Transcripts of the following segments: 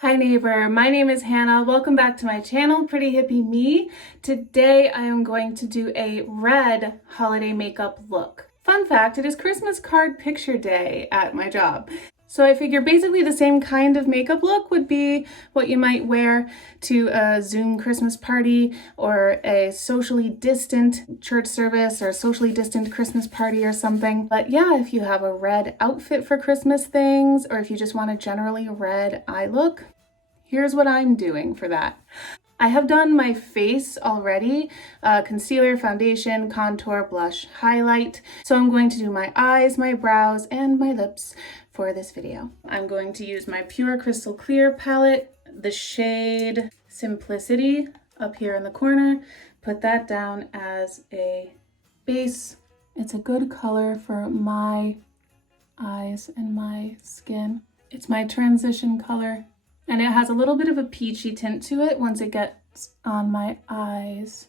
Hi neighbor, my name is Hannah. Welcome back to my channel, Pretty Hippie Me. Today I am going to do a red holiday makeup look. Fun fact, it is Christmas card picture day at my job. So I figure basically the same kind of makeup look would be what you might wear to a Zoom Christmas party or a socially distant church service or a socially distant Christmas party or something. But yeah, if you have a red outfit for Christmas things, or if you just want a generally red eye look, here's what I'm doing for that. I have done my face already, concealer, foundation, contour, blush, highlight. So I'm going to do my eyes, my brows, and my lips for this video. I'm going to use my Pure Crystal Clear palette, the shade Simplicity up here in the corner. Put that down as a base. It's a good color for my eyes and my skin. It's my transition color. And it has a little bit of a peachy tint to it once it gets on my eyes.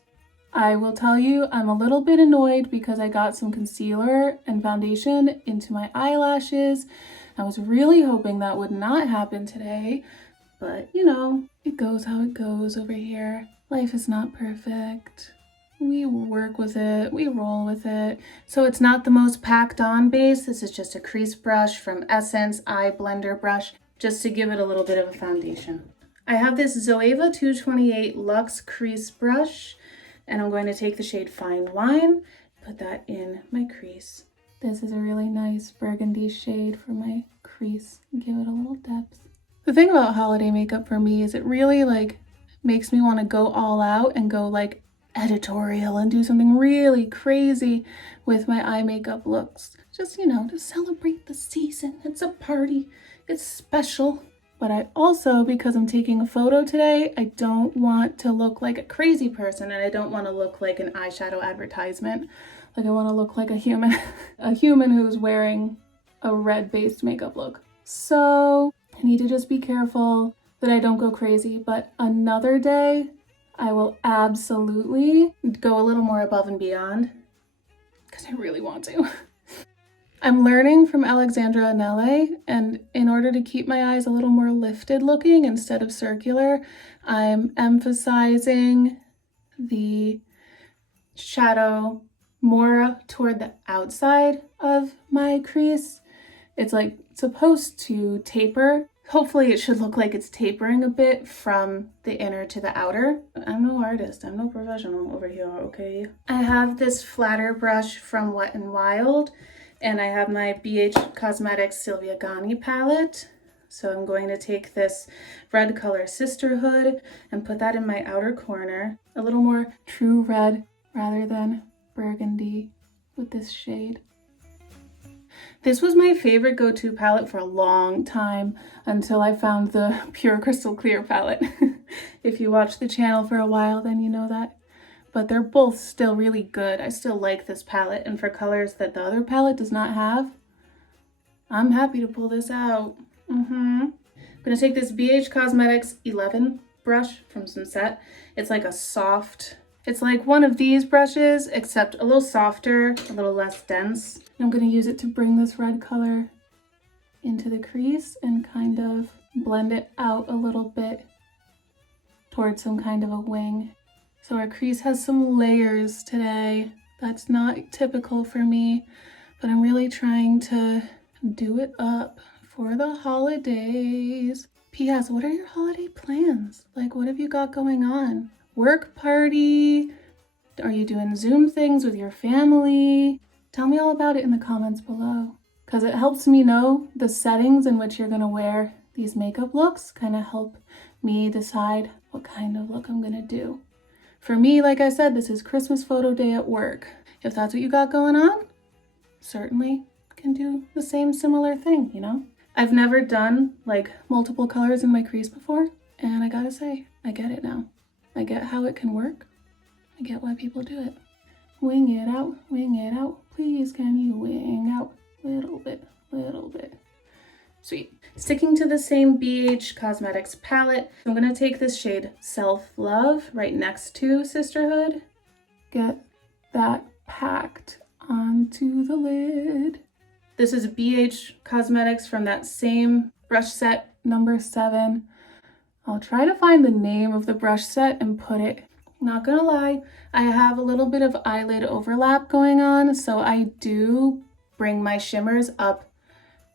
I will tell you, I'm a little bit annoyed because I got some concealer and foundation into my eyelashes. I was really hoping that would not happen today, but you know, it goes how it goes over here. Life is not perfect. We work with it, we roll with it. So it's not the most packed on base. This is just a crease brush from Essence Eye Blender brush, just to give it a little bit of a foundation. I have this Zoeva 228 Luxe crease brush, and I'm going to take the shade Fine Wine, put that in my crease. This is a really nice burgundy shade for my crease. Give it a little depth. The thing about holiday makeup for me is it really makes me want to go all out and go editorial and do something really crazy with my eye makeup looks. Just, to celebrate the season. It's a party. It's special. But I also, because I'm taking a photo today, I don't want to look like a crazy person, and I don't want to look like an eyeshadow advertisement. I want to look like a human, a human who's wearing a red-based makeup look. So I need to just be careful that I don't go crazy, but another day I will absolutely go a little more above and beyond because I really want to. I'm learning from Alexandra Anele, and in order to keep my eyes a little more lifted looking instead of circular, I'm emphasizing the shadow more toward the outside of my crease. It's supposed to taper. Hopefully it should look like it's tapering a bit from the inner to the outer. I'm no artist, I'm no professional over here, okay? I have this flatter brush from Wet n Wild, and I have my BH Cosmetics Sylvia Ghani palette. So I'm going to take this red color Sisterhood and put that in my outer corner. A little more true red rather than burgundy with this shade. This was my favorite go-to palette for a long time until I found the Pure Crystal Clear palette. If you watch the channel for a while, then you know that. But they're both still really good. I still like this palette, and for colors that the other palette does not have, I'm happy to pull this out. I'm gonna take this BH Cosmetics 11 brush from Sunset. It's like a soft, it's like one of these brushes, except a little softer, a little less dense. And I'm gonna use it to bring this red color into the crease and kind of blend it out a little bit towards some kind of a wing. So our crease has some layers today. That's not typical for me, but I'm really trying to do it up for the holidays. P.S. What are your holiday plans? What have you got going on? Work party? Are you doing Zoom things with your family? Tell me all about it in the comments below, because it helps me know the settings in which you're gonna wear these makeup looks, kind of help me decide what kind of look I'm gonna do. For me, like I said, this is Christmas photo day at work. If that's what you got going on, certainly can do the same similar thing, I've never done multiple colors in my crease before, and I gotta say, I get it now. I get how it can work. I get why people do it. Wing it out, please can you wing out? Little bit. Sweet. Sticking to the same BH Cosmetics palette, I'm gonna take this shade Self Love right next to Sisterhood. Get that packed onto the lid. This is BH Cosmetics from that same brush set, number 7. I'll try to find the name of the brush set and put it. Not gonna lie, I have a little bit of eyelid overlap going on, so I do bring my shimmers up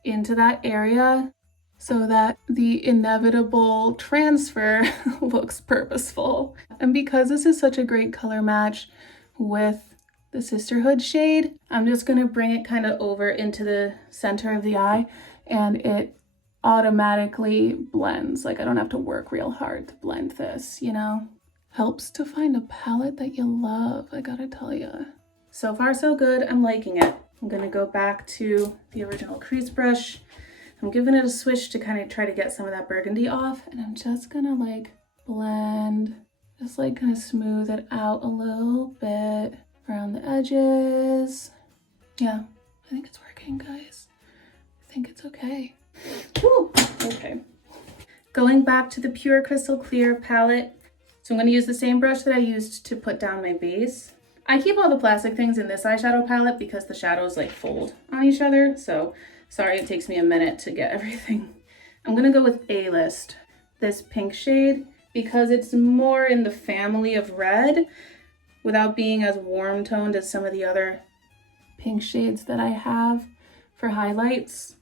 into that area so that the inevitable transfer looks purposeful. And because this is such a great color match with the Sisterhood shade, I'm just gonna bring it kind of over into the center of the eye, and it automatically blends. Like I don't have to work real hard to blend this, you know? Helps to find a palette that you love, I gotta tell you. So far so good, I'm liking it. I'm gonna go back to the original crease brush. I'm giving it a swish to kind of try to get some of that burgundy off, and I'm just gonna like blend, just like kind of smooth it out a little bit around the edges. Yeah, I think it's working, guys. I think it's okay. Whew. Okay. Going back to the Pure Crystal Clear palette. So I'm going to use the same brush that I used to put down my base. I keep all the plastic things in this eyeshadow palette because the shadows like fold on each other. So sorry, it takes me a minute to get everything. I'm going to go with A-List, this pink shade, because it's more in the family of red without being as warm toned as some of the other pink shades that I have for highlights.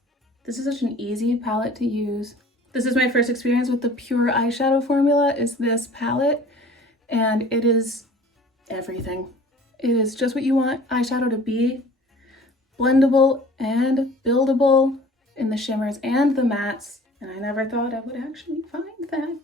This is such an easy palette to use. This is my first experience with the Pure eyeshadow formula, is this palette, and it is everything. It is just what you want eyeshadow to be. Blendable and buildable in the shimmers and the mattes, and I never thought I would actually find that.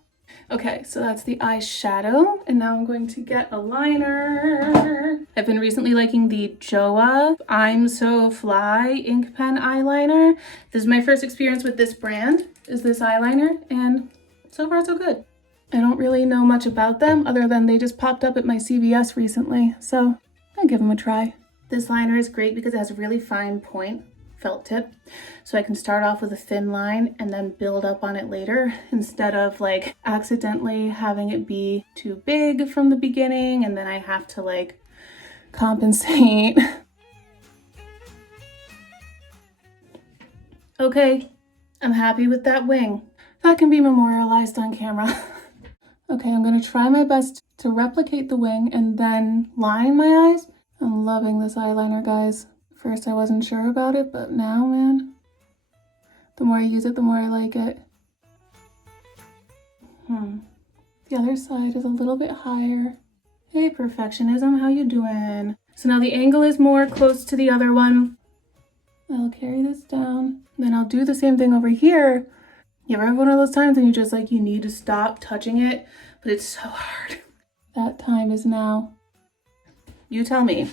Okay, so that's the eyeshadow, and now I'm going to get a liner. I've been recently liking the Joa I'm So Fly ink pen eyeliner. This is my first experience with this brand, is this eyeliner, and so far so good. I don't really know much about them other than they just popped up at my CVS recently, so I'll give them a try. This liner is great because it has a really fine point felt tip, so I can start off with a thin line and then build up on it later instead of like accidentally having it be too big from the beginning and then I have to like compensate. Okay, I'm happy with that wing. That can be memorialized on camera. Okay, I'm gonna try my best to replicate the wing and then line my eyes. I'm loving this eyeliner, guys. First I wasn't sure about it, but now, man, the more I use it, the more I like it. The other side is a little bit higher. Hey, perfectionism, how you doing? So now the angle is more close to the other one. I'll carry this down. Then I'll do the same thing over here. You ever have one of those times when you just like, you need to stop touching it, but it's so hard. That time is now. You tell me.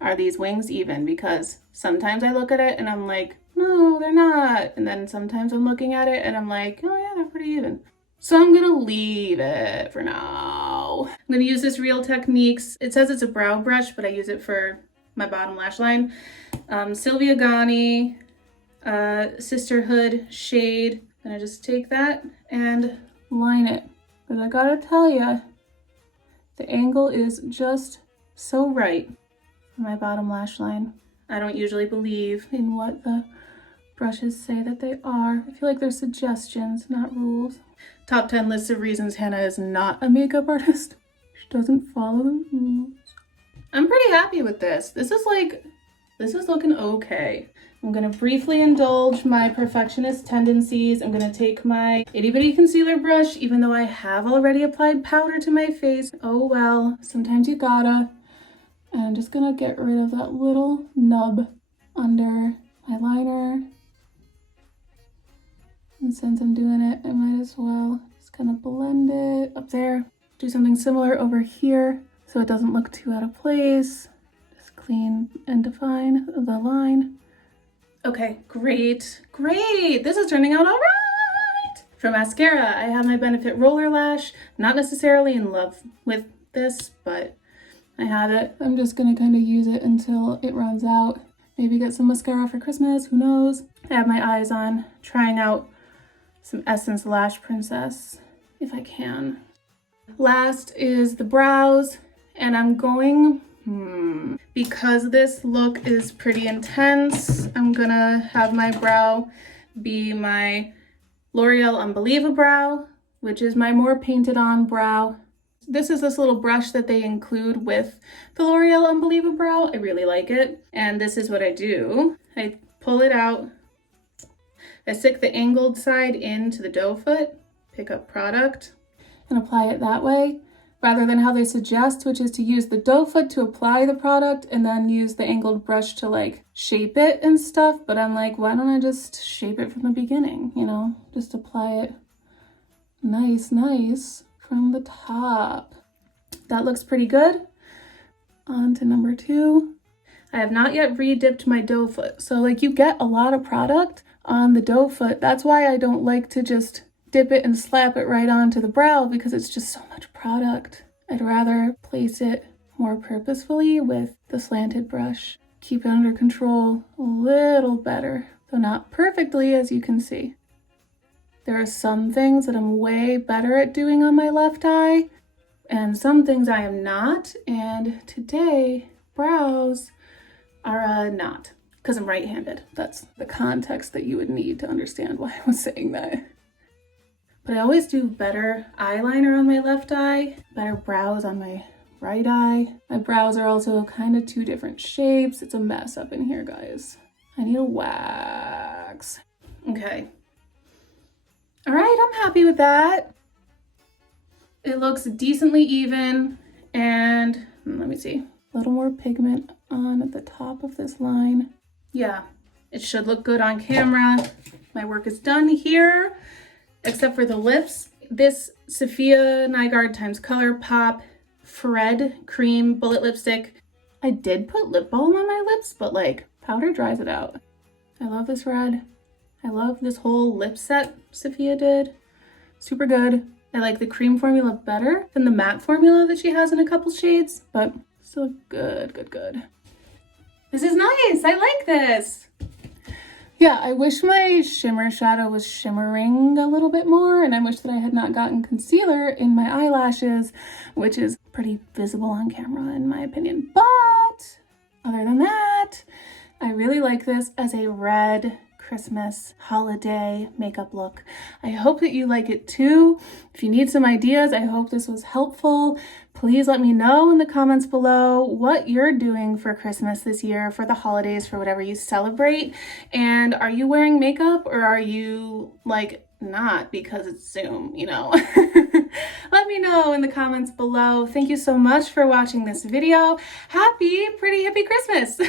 Are these wings even? Because sometimes I look at it and I'm like, no, they're not. And then sometimes I'm looking at it and I'm like, oh yeah, they're pretty even. So I'm gonna leave it for now. I'm gonna use this Real Techniques. It says it's a brow brush, but I use it for my bottom lash line. Sylvia Gani, Sisterhood shade. I'm gonna just take that and line it. But I gotta tell ya, the angle is just so right. My bottom lash line. I don't usually believe in what the brushes say that they are. I feel like they're suggestions, not rules. Top 10 lists of reasons Hannah is not a makeup artist. She doesn't follow the rules. I'm pretty happy with this. This is looking okay. I'm gonna briefly indulge my perfectionist tendencies. I'm gonna take my itty bitty concealer brush, even though I have already applied powder to my face. Oh well, sometimes you gotta. And I'm just gonna get rid of that little nub under my liner. And since I'm doing it, I might as well just kind of blend it up there. Do something similar over here so it doesn't look too out of place. Just clean and define the line. Okay, great, great. This is turning out all right. For mascara, I have my Benefit Roller Lash. Not necessarily in love with this, but I have it. I'm just gonna kind of use it until it runs out. Maybe get some mascara for Christmas, who knows? I have my eyes on trying out some Essence Lash Princess, if I can. Last is the brows, and I'm going, because this look is pretty intense, I'm gonna have my brow be my L'Oreal Unbelievable Brow which is my more painted on brow. This is this little brush that they include with the L'Oreal Unbelievable Brow. I really like it. And this is what I do. I pull it out. I stick the angled side into the doe foot, pick up product, and apply it that way, rather than how they suggest, which is to use the doe foot to apply the product and then use the angled brush to like shape it and stuff. But I'm like, why don't I just shape it from the beginning, you know? Just apply it nice from the top. That looks pretty good. On to number 2. I have not yet re-dipped my doe foot. So like you get a lot of product on the doe foot. That's why I don't like to just dip it and slap it right onto the brow, because it's just so much product. I'd rather place it more purposefully with the slanted brush. Keep it under control a little better, though not perfectly, as you can see. There are some things that I'm way better at doing on my left eye, and some things I am not. And today, brows are not, because I'm right-handed. That's the context that you would need to understand why I was saying that. But I always do better eyeliner on my left eye, better brows on my right eye. My brows are also kind of 2 different shapes. It's a mess up in here, guys. I need a wax. Okay. All right, I'm happy with that. It looks decently even, and let me see. A little more pigment on at the top of this line. Yeah, it should look good on camera. My work is done here, except for the lips. This Sophia Nygaard times ColourPop Fred Cream Bullet Lipstick. I did put lip balm on my lips, but like powder dries it out. I love this red. I love this whole lip set Sophia did. Super good. I like the cream formula better than the matte formula that she has in a couple shades, but still good. This is nice. I like this. Yeah, I wish my shimmer shadow was shimmering a little bit more, and I wish that I had not gotten concealer in my eyelashes, which is pretty visible on camera in my opinion. But other than that, I really like this as a red Christmas holiday makeup look. I hope that you like it too. If you need some ideas, I hope this was helpful. Please let me know in the comments below what you're doing for Christmas this year, for the holidays, for whatever you celebrate. And are you wearing makeup, or are you like not because it's Zoom, you know? Let me know in the comments below. Thank you so much for watching this video. Happy Pretty Hippie Christmas.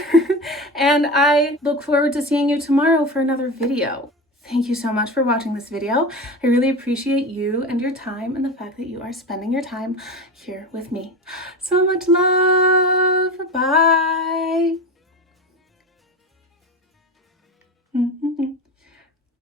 And I look forward to seeing you tomorrow for another video. Thank you so much for watching this video. I really appreciate you and your time, and the fact that you are spending your time here with me. So much love. Bye.